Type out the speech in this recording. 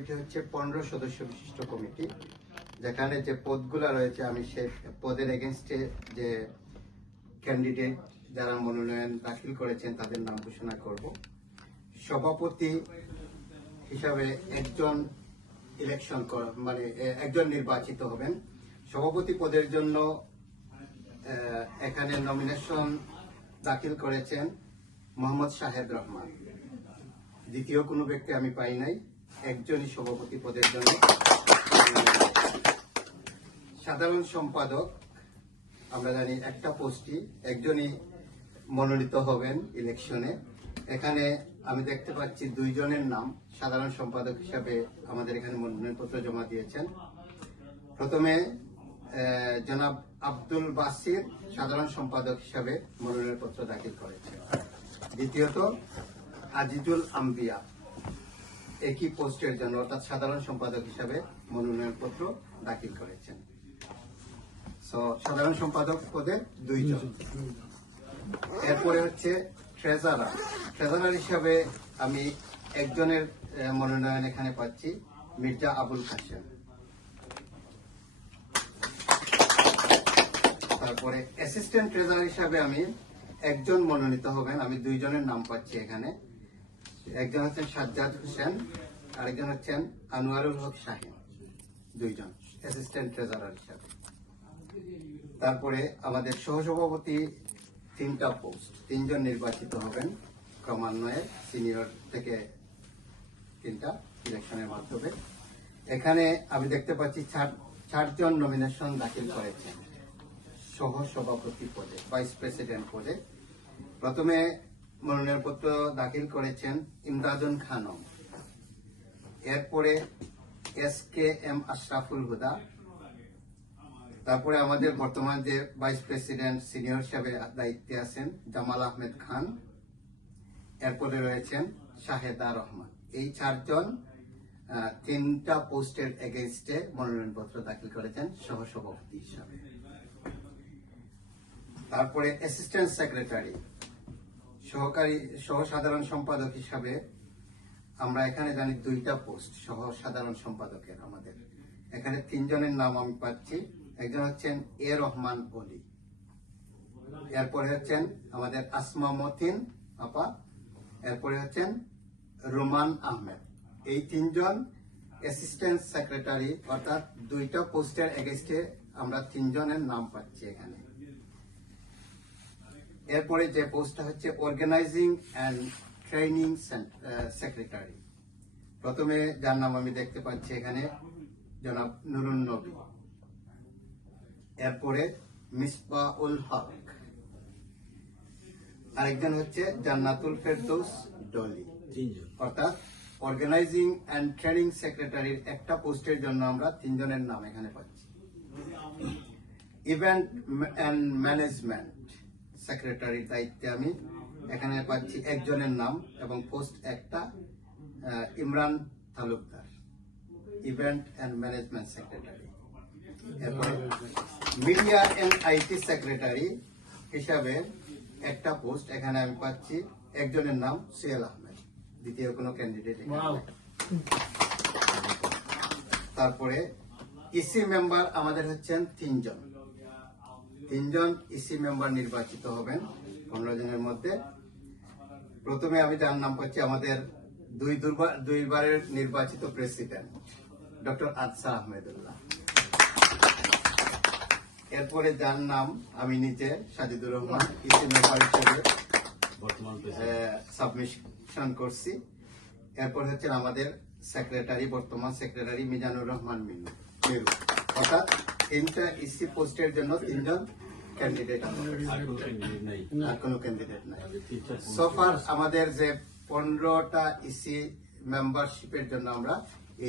Committee হচ্ছে 15 সদস্য বিশিষ্ট কমিটি, যেখানে যে পদগুলো রয়েছে আমি সেই পদের এগেনস্টে যে ক্যান্ডিডেট যারা মনোনয়ন দাখিল করেছেন তাদের নাম ঘোষণা করব। সভাপতি হিসাবে একজন একজন নির্বাচিত হবেন। সভাপতি পদের জন্য এখানে নমিনেশন দাখিল করেছেন মোহাম্মদ শাহেদ রহমান। দ্বিতীয় কোনো ব্যক্তি আমি পাই নাই, একজনই সভাপতি পদের জন্য। সাধারণ সম্পাদক আমরা জানি একটা পোস্টই, একজনই মনোনীত হবেন ইলেকশনে। এখানে আমি দেখতে পাচ্ছি দুইজনের নাম সাধারণ সম্পাদক হিসাবে আমাদের এখানে মনোনয়নপত্র জমা দিয়েছেন। প্রথমে জনাব আব্দুল বাসির সাধারণ সম্পাদক হিসাবে মনোনয়নপত্র দাখিল করেছেন। দ্বিতীয়ত আজিজুল আম্বিয়া একই পোস্টের জন্য অর্থাৎ সাধারণ সম্পাদক হিসাবে মনোনয়নপত্র দাখিল করেছেন। সাধারণ সম্পাদক পদে দুইজন। এরপরে হচ্ছে ট্রেজারার হিসাবে আমি একজনের মনোনয়ন এখানে পাচ্ছি, মির্জা আবুল কাশেম। তারপরে অ্যাসিস্ট্যান্ট ট্রেজারার হিসাবে আমি একজন মনোনীত হবেন, আমি দুইজনের নাম পাচ্ছি এখানে। একজন হচ্ছেন সাজ্জাদ হোসেন, আরেকজন হচ্ছেন আনোয়ারুল হক শাহিন, দুইজন অ্যাসিস্ট্যান্ট ট্রেজারার হিসাবে। তারপরে আমাদের সহসভাপতি তিনটা পোস্ট, তিনজন নির্বাচিত হবেন ক্রমান্বয়ে, সিনিয়র থেকে তিনটা ইলেকশনের মাধ্যমে। এখানে আমি দেখতে পাচ্ছি 4জন নমিনেশন দাখিল করেছেন সহসভাপতি পদে, ভাইস প্রেসিডেন্ট পদে। প্রথমে মনোনয়নপত্র দাখিল করেছেন ইমদাদুল খানম, এরপরে SKM আশরাফুল হুদা, তারপরে আমাদের বর্তমান যে ভাইস প্রেসিডেন্ট সিনিয়র হিসাবে দায়িত্বে আছেন জামাল আহমেদ খান, এরপরে রয়েছেন শাহেদা রহমান। এই 4জন তিনটা পোস্টের এগেইনস্টে মনোনয়নপত্র দাখিল করেছেন সহসভাপতি হিসাবে। তারপরে অ্যাসিস্ট্যান্ট সেক্রেটারি সাধারণ সম্পাদক হিসাবে আমরা এখানে জানি দুইটা পোস্ট সাধারণ সম্পাদকের। আমাদের এখানে তিনজনের নাম আমি পাচ্ছি, একজন হচ্ছেন রহমান অলি, এরপরে হচ্ছেন আমাদের আসমা মতিন আপা, এরপরে হচ্ছেন রুমান আহমেদ। এই তিনজন অ্যাসিস্ট্যান্ট সেক্রেটারি, অর্থাৎ দুইটা পোস্টের এগেইনস্টে আমরা তিনজনের নাম পাচ্ছি এখানে। এরপরে যে পোস্টটা হচ্ছে অর্গানাইজিং অ্যান্ড ট্রেনিং সেক্রেটারি, প্রথমে যার নাম আমি দেখতে পাচ্ছি এখানে জনাব নুরুন নবী, এরপরে মিসবাউল হক, আরেকজন হচ্ছে জান্নাতুল ফেরদৌস ডলি। অর্থাৎ অর্গানাইজিং অ্যান্ড ট্রেনিং সেক্রেটারির একটা পোস্টের জন্য আমরা তিনজনের নাম এখানে পাচ্ছি। ইভেন্ট অ্যান্ড ম্যানেজমেন্ট সেক্রেটারির দায়িত্বে আমি এখানে পাচ্ছি একজনের নাম এবং পোস্ট একটা, Imran Talukdar, event and management secretary. এরপরে মিডিয়া অ্যান্ড IT সেক্রেটারি হিসাবে একটা পোস্ট এখানে আমি পাচ্ছি, একজনের নাম সোহেল আহমেদ, দ্বিতীয় কোনো ক্যান্ডিডেট। তারপরে ইসি মেম্বার আমাদের হচ্ছেন তিনজন ইসি মেম্বার নির্বাচিত হবেন 15 জনের মধ্যে। প্রথমে আমি যার নাম পাচ্ছি আমাদের দুইবারের নির্বাচিত প্রেসিডেন্ট ডক্টর আদসা আহমেদুল্লাহ। এরপরে যার নাম আমি নিজে সাজিদুর রহমান ইসি মেম্বার হিসেবে সাবমিশন করছি। এরপর হচ্ছে আমাদের সেক্রেটারি, বর্তমান সেক্রেটারি মিজানুর রহমান মিনু। অর্থাৎ তিনটা ইসি পোস্টের জন্য তিনজন ক্যান্ডিডেট, আর কোনো ক্যান্ডিডেট নাই। সোফার আমাদের যে 15টা ইসি মেম্বারশিপের জন্য আমরা